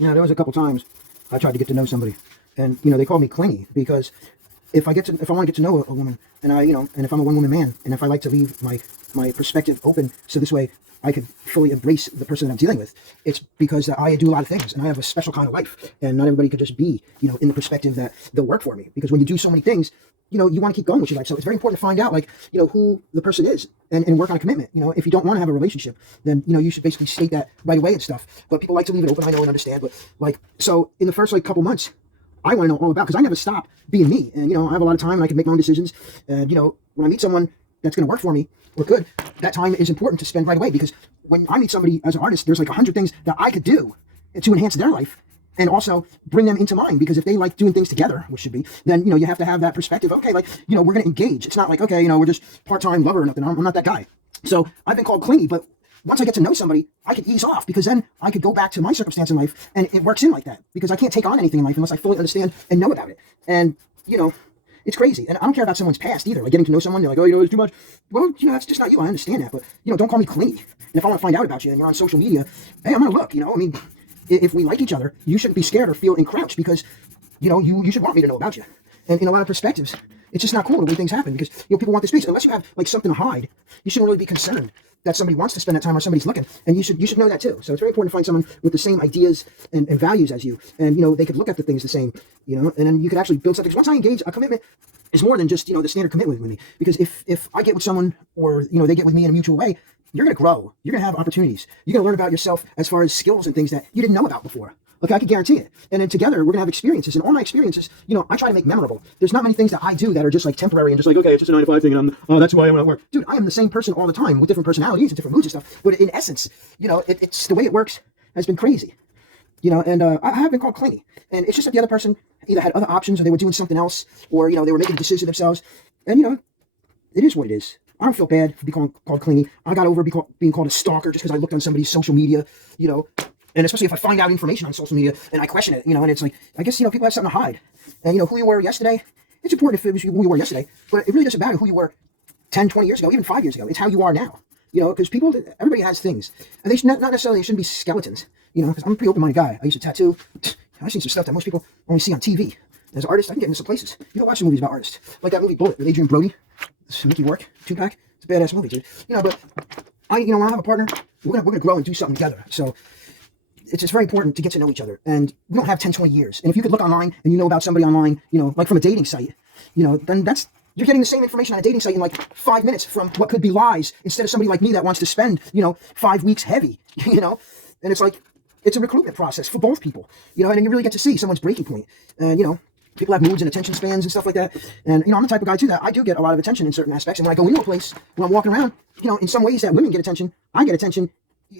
Yeah, there was a couple times I tried to get to know somebody, and they call me clingy because if I want to get to know a woman, and and if I'm a one woman man, and if I like to leave my perspective open, so this way I could fully embrace the person that I'm dealing with, it's because I do a lot of things, and I have a special kind of life, and not everybody could just be in the perspective that they'll work for me. Because when you do so many things, you want to keep going with your life. So it's very important to find out who the person is and work on a commitment. If you don't want to have a relationship, then you should basically state that right away and stuff. But people like to leave it open, I know and understand. But so in the first couple months, I want to know all about, because I never stop being me. And I have a lot of time and I can make my own decisions. And when I meet someone that's going to work for me or good, that time is important to spend right away. Because when I meet somebody as an artist, there's 100 things that I could do to enhance their life and also bring them into mine. Because if they like doing things together, which should be, then you have to have that perspective. Okay, we're going to engage. It's not okay, we're just part-time lover or nothing. I'm not that guy. So I've been called clingy, but once I get to know somebody, I could ease off, because then I could go back to my circumstance in life, and it works in like that, because I can't take on anything in life unless I fully understand and know about it. And it's crazy. And I don't care about someone's past either. Like getting to know someone, they're like, oh, it's too much. Well, that's just not you. I understand that, but don't call me clingy. And if I want to find out about you and you're on social media, hey, I'm gonna look. I mean, if we like each other, you shouldn't be scared or feel encroached, because you should want me to know about you. And in a lot of perspectives, it's just not cool the way things happen, because people want the space. Unless you have something to hide, you shouldn't really be concerned that somebody wants to spend that time or somebody's looking. And you should know that too. So it's very important to find someone with the same ideas and values as you, and they could look at the things the same, and then you could actually build something. 'Cause once I engage, a commitment is more than just the standard commitment with me. Because if I get with someone, or they get with me in a mutual way, you're going to grow. You're going to have opportunities. You're going to learn about yourself as far as skills and things that you didn't know about before. Okay, I can guarantee it. And then together, we're going to have experiences. And all my experiences, I try to make memorable. There's not many things that I do that are just temporary and just okay, it's just a 9 to 5 thing, and that's why I want to work. Dude, I am the same person all the time with different personalities and different moods and stuff. But in essence, it's the way it works has been crazy. And I have been called clingy. And it's just that the other person either had other options, or they were doing something else, or, they were making a decision themselves. And, it is what it is. I don't feel bad for being called clingy. I got over being called a stalker just because I looked on somebody's social media, and especially if I find out information on social media and I question it, and it's I guess, people have something to hide. And, who you were yesterday, it's important if it was who you were yesterday, but it really doesn't matter who you were 10, 20 years ago, even 5 years ago. It's how you are now, because everybody has things. And they should not necessarily, they shouldn't be skeletons, because I'm a pretty open-minded guy. I used to tattoo. I've seen some stuff that most people only see on TV. As an artist, I can get into some places. You go watch some movies about artists. Like that movie Bullet with Adrian Brody, Mickey Rourke, Tupac. It's a badass movie, dude. But when I have a partner, we're gonna grow and do something together. So it's just very important to get to know each other. And we don't have 10, 20 years. And if you could look online and you know about somebody online, like from a dating site, then you're getting the same information on a dating site in 5 minutes from what could be lies, instead of somebody like me that wants to spend, 5 weeks heavy, And it's it's a recruitment process for both people, and you really get to see someone's breaking point. And, people have moods and attention spans and stuff like that. And, I'm the type of guy too that I do get a lot of attention in certain aspects. And when I go into a place, when I'm walking around, in some ways that women get attention, I get attention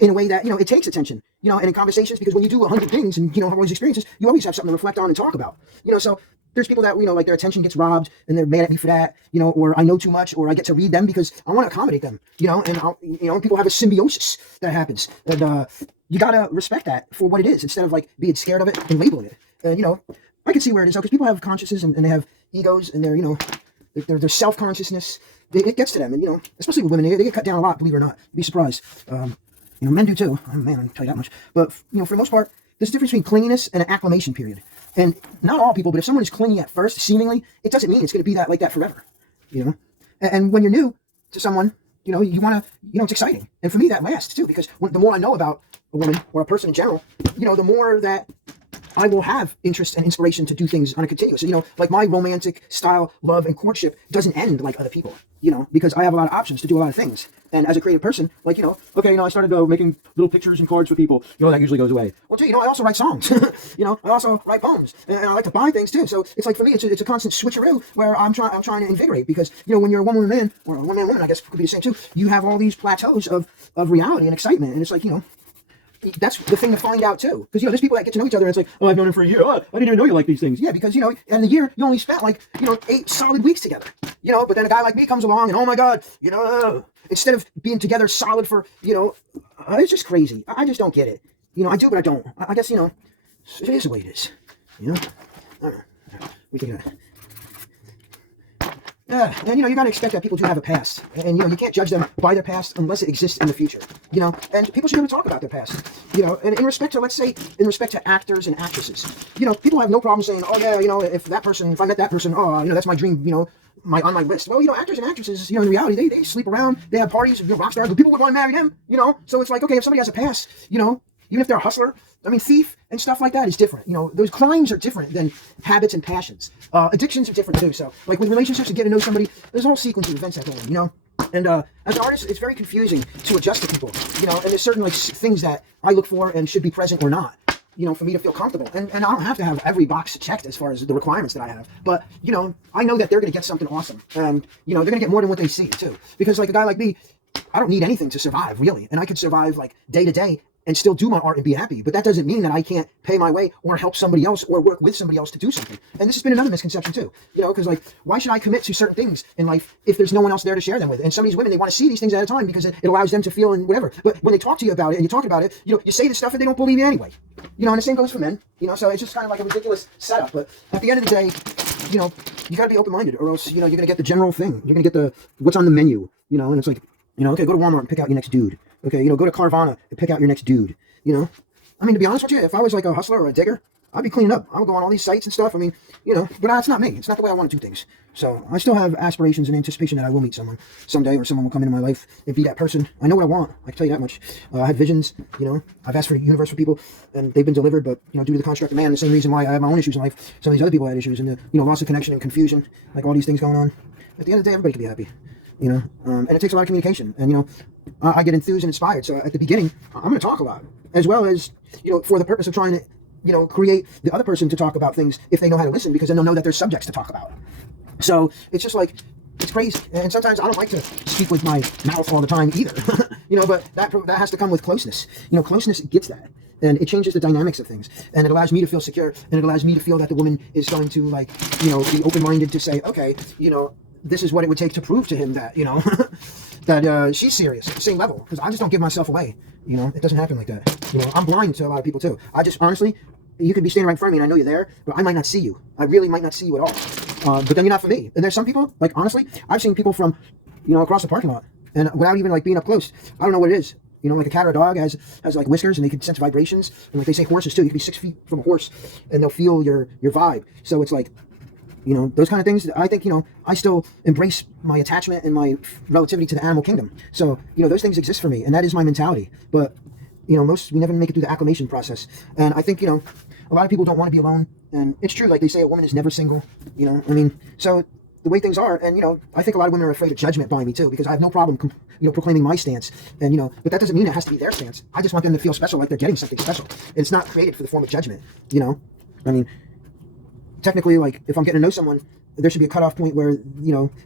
in a way that, it takes attention, and in conversations, because when you do 100 things and, have all these experiences, you always have something to reflect on and talk about, so there's people that, their attention gets robbed and they're mad at me for that, or I know too much, or I get to read them because I want to accommodate them, and people have a symbiosis that happens. And, you got to respect that for what it is, instead of being scared of it and labeling it. And, I can see where it is, because people have consciences and they have egos, and their self-consciousness, it gets to them. And, especially with women, they get cut down a lot, believe it or not. Be surprised. Men do too. Oh, man, I can tell you that much. But, for the most part, there's a difference between clinginess and an acclimation period. And not all people, but if someone is clingy at first, seemingly, it doesn't mean it's going to be like that forever. And when you're new to someone, you want to, it's exciting. And for me, that lasts too, because the more I know about a woman or a person in general, the more that I will have interest and inspiration to do things on a continuous. My romantic style love and courtship doesn't end like other people, because I have a lot of options to do a lot of things. And as a creative person, I started making little pictures and cards for people. That usually goes away. Well, too, I also write songs. I also write poems, and I like to buy things too. So it's for me, it's a constant switcheroo where I'm trying to invigorate, because when you're a one-woman man, or a one-man woman, I guess could be the same too. You have all these plateaus of reality and excitement, and it's that's the thing to find out too, because there's people that get to know each other and it's oh, I've known him for a year. Oh, I didn't even know you like these things. Yeah, because in the year you only spent 8 solid weeks together. But then a guy like me comes along and oh my god, instead of being together solid for it's just crazy. I just don't get it. I do, but I don't. I guess it is the way it is. I don't know. We can Yeah, and you got to expect that people do have a past, and you can't judge them by their past unless it exists in the future. And people should never talk about their past. And in respect to, let's say, in respect to actors and actresses, people have no problem saying, oh yeah, if I met that person, oh, that's my dream, my on my list. Well, actors and actresses, in reality, they sleep around, they have parties, rock stars, but people would want to marry them, So it's like, okay, if somebody has a past, even if they're a hustler, thief and stuff like that is different. Those crimes are different than habits and passions. Addictions are different too. So, like with relationships and getting to know somebody, there's a whole sequence of events that go on, And as an artist, it's very confusing to adjust to people, and there's certain things that I look for and should be present or not, for me to feel comfortable. And I don't have to have every box checked as far as the requirements that I have. But, I know that they're going to get something awesome. And, they're going to get more than what they see too. Because like a guy like me, I don't need anything to survive, really. And I could survive like day to day and still do my art and be happy. But that doesn't mean that I can't pay my way or help somebody else or work with somebody else to do something. And this has been another misconception too, because like, why should I commit to certain things in life if there's no one else there to share them with? And some of these women, they want to see these things at a time because it allows them to feel and whatever. But when they talk to you about it and you talk about it, you say the stuff and they don't believe you anyway. And the same goes for men, so it's just kind of like a ridiculous setup. But at the end of the day, you got to be open-minded or else, you're going to get the general thing. You're going to get what's on the menu, and it's like, okay, go to Walmart and pick out your next dude. Okay, go to Carvana and pick out your next dude. To be honest with you, if I was like a hustler or a digger, I'd be cleaning up. I would go on all these sites and stuff. But that's not me. It's not the way I want to do things. So I still have aspirations and anticipation that I will meet someone someday, or someone will come into my life and be that person. I know what I want. I can tell you that much. I have visions. I've asked for the universe for people, and they've been delivered. But due to the construct of man, the same reason why I have my own issues in life, some of these other people had issues, and the loss of connection and confusion, like all these things going on. At the end of the day, everybody can be happy. And it takes a lot of communication. And I get enthused and inspired. So at the beginning, I'm going to talk a lot, as well as for the purpose of trying to create the other person to talk about things if they know how to listen, because then they'll know that there's subjects to talk about. So it's just like, it's crazy. And sometimes I don't like to speak with my mouth all the time either. But that has to come with closeness. Closeness gets that. And it changes the dynamics of things. And it allows me to feel secure. And it allows me to feel that the woman is going to be open-minded to say, okay, this is what it would take to prove to him that, that she's serious at the same level. Because I just don't give myself away. It doesn't happen like that. I'm blind to a lot of people too. I just, honestly, you could be standing right in front of me and I know you're there, but I might not see you. I really might not see you at all. But then you're not for me. And there's some people, like, honestly, I've seen people from, across the parking lot. And without even, like, being up close, I don't know what it is. Like a cat or a dog has like whiskers, and they can sense vibrations. And like they say horses too, you can be 6 feet from a horse and they'll feel your vibe. So it's like, those kind of things, I think, I still embrace my attachment and my relativity to the animal kingdom. So, those things exist for me, and that is my mentality. But, we never make it through the acclimation process. And I think, a lot of people don't want to be alone. And it's true, like they say, a woman is never single, so the way things are, and, I think a lot of women are afraid of judgment by me too, because I have no problem, proclaiming my stance. And, but that doesn't mean it has to be their stance. I just want them to feel special, like they're getting something special. And it's not created for the form of judgment, technically, like, if I'm getting to know someone, there should be a cutoff point where,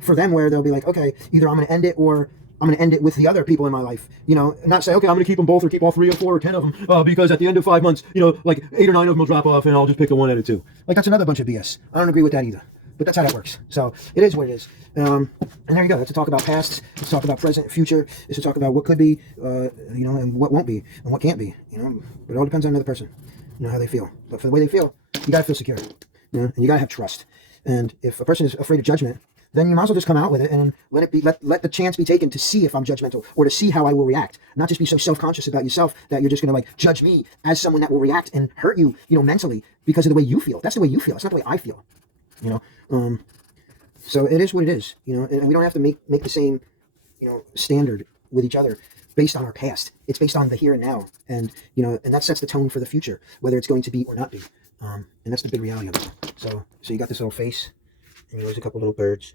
for them, where they'll be like, okay, either I'm going to end it or I'm going to end it with the other people in my life, not say, okay, I'm going to keep them both or keep all 3 or 4 or 10 of them, because at the end of 5 months, like 8 or 9 of them will drop off and I'll just pick the one out of 2. Like, that's another bunch of BS. I don't agree with that either. But that's how that works. So it is what it is. And there you go. Let's talk about past. Let's talk about present, future. Let's talk about what could be, and what won't be, and what can't be. But it all depends on another person. How they feel. But for the way they feel, you gotta feel secure. And you gotta have trust. And if a person is afraid of judgment, then you might as well just come out with it and let it be. Let the chance be taken to see if I'm judgmental or to see how I will react. Not just be so self-conscious about yourself that you're just gonna like judge me as someone that will react and hurt you, mentally because of the way you feel. That's the way you feel. It's not the way I feel. So it is what it is. And we don't have to make the same, standard with each other based on our past. It's based on the here and now, and and that sets the tone for the future, whether it's going to be or not be. And that's the big reality of it. So you got this little face, and there's a couple little birds.